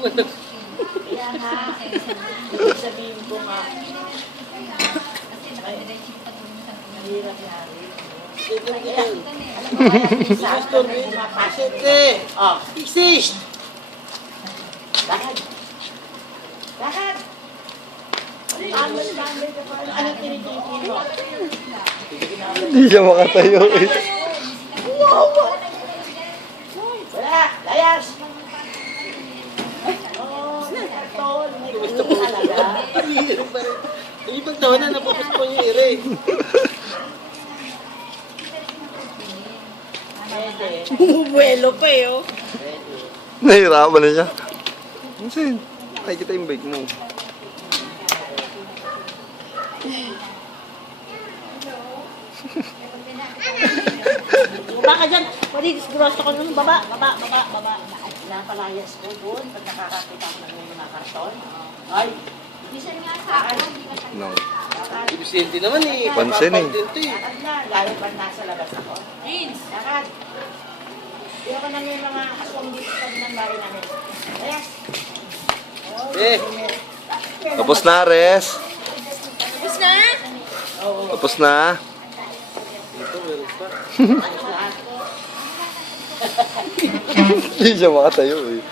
Kaya nga, sabihin ko nga, mahirap yari. Kaya, alam mo kaya minsan, kung mapasok oh, exist! Bakit? Bakit? Tamay ka pa. Anong tinitingin mo? Hindi siya makatayo eh. Wala! Layas! Oh, karton. May gusto ko talaga. Hindi pagtawa na napapos po niya ire. Pwede. Bumubuelo pa eh, oh. Pwede. Nahirapan na siya. Minsan, nakikita yung bike mo. Baba ka dyan. Pwede, disgrosso ko nun. Baba. Pinapalayas ko doon pag nakakakita ko ng mga karton. Ay! No. Ibisente naman eh. Pansin eh. Dito eh. Lakad na, lalo pa nasa labas ako. Lakad! Hindi ako na may mga aswang dito sa ng bahay namin. Layas! Eh. Tapos na, Res. Tapos na? Tapos na. Ito, meron pa. Hindi siya makatayo eh.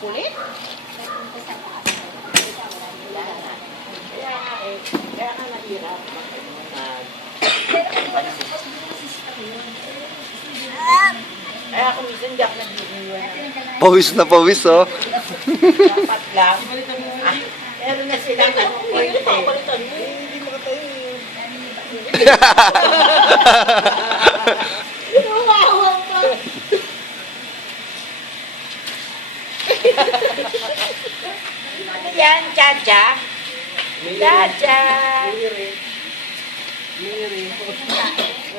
Kulit? Kaya ka nahirap. Kaya kung minsan di ako nag-iiwan. Pawis na pawis oh. Dapat lang. Ah, meron na silang ano, point eh. Hindi makatayo eh. Umawa pa. Ano yan, Chacha? Chacha!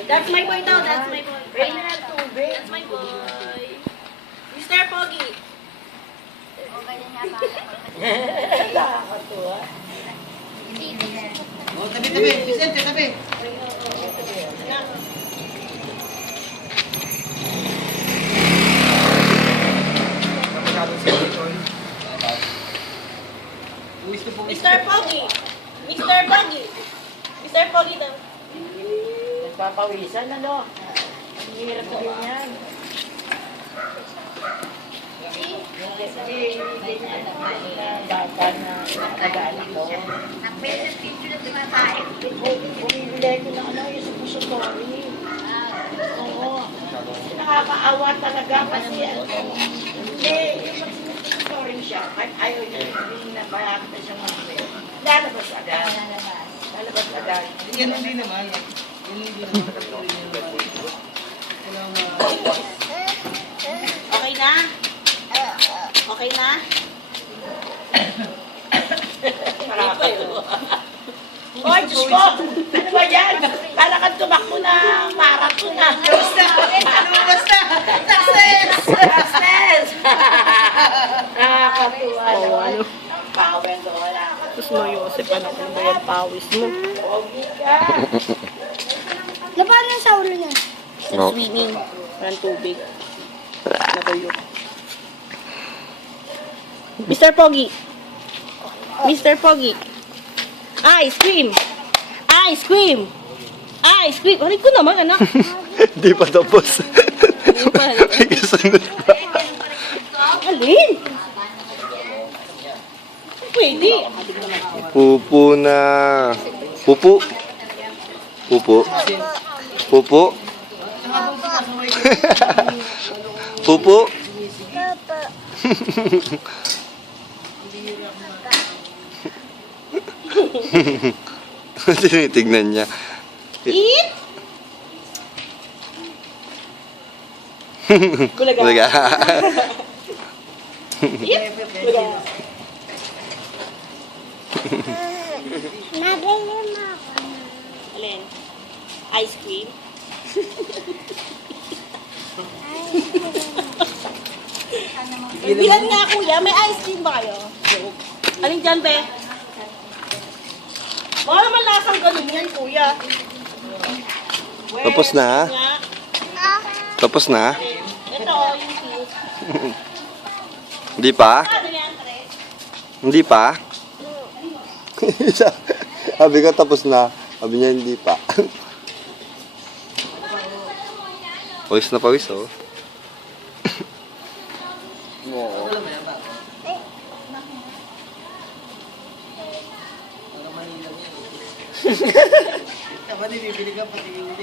That's my boy daw. That's my boy. Pwede na ng tubig. That's my boy. Mr. Pogi. Nakakatuwa. Oh, tabi. Vicente, tabi. Mr. Pogi. Mr. Pogi. Mr. Pogi daw. Nagpapawisan, ano? Ang hirap na rin yan. Hindi niya na bata na nag-aalito. Bumibili ko na ano, yung suppository. Oo. Nakakaawa talaga kasi ano. Hindi, yung suppository siya, kahit ayaw niya, hindi na parang na siyang mag-win. Lalabas agad. Lalabas agad. Yan hindi naman. Yan hindi naman. Okay na? Okay na? Nakakatuwa. Oy, Diyos ko! Ano ba yan? Para kang tumakbo na marathon na. Basta! Success! Success! Nakakatuwa naman. ano? Ang pawin ko, wala ka. Tapos mo, Yosef, ano kung ba yung pawis mo? Pogi ka. Laban ng sa ulo niya. No. Swimming. Walang tubig. Natuyo. Mr. Pogi. Mr. Pogi. Ice cream. Ice cream. Ice cream. Aray ko naman, anak. Hindi pa tapos. Hindi pa. May kasunod pa. Alin? Pwede. Pupo na. Pupo. Pupo. Pupo. Pupo. Papa. Tinitignan niya. Eat. Kulaga. Talaga. Eat. Kulaga. Nabili mo ako. Alin? Ice cream? Bilan nga kuya, may ice cream ba kayo? Alin dyan, be? Baka naman lasang ganun yan, kuya. Tapos na? Nga. Ah. Tapos na? Ito, yung cute. Hindi pa? Ano yan, Chris? Hindi pa? Sabi ko tapos na. Sabi niya hindi pa. Pawis na pawis, oh. Alam mo yan ba? Para mahina mo yan. Tama, di bibili ka pati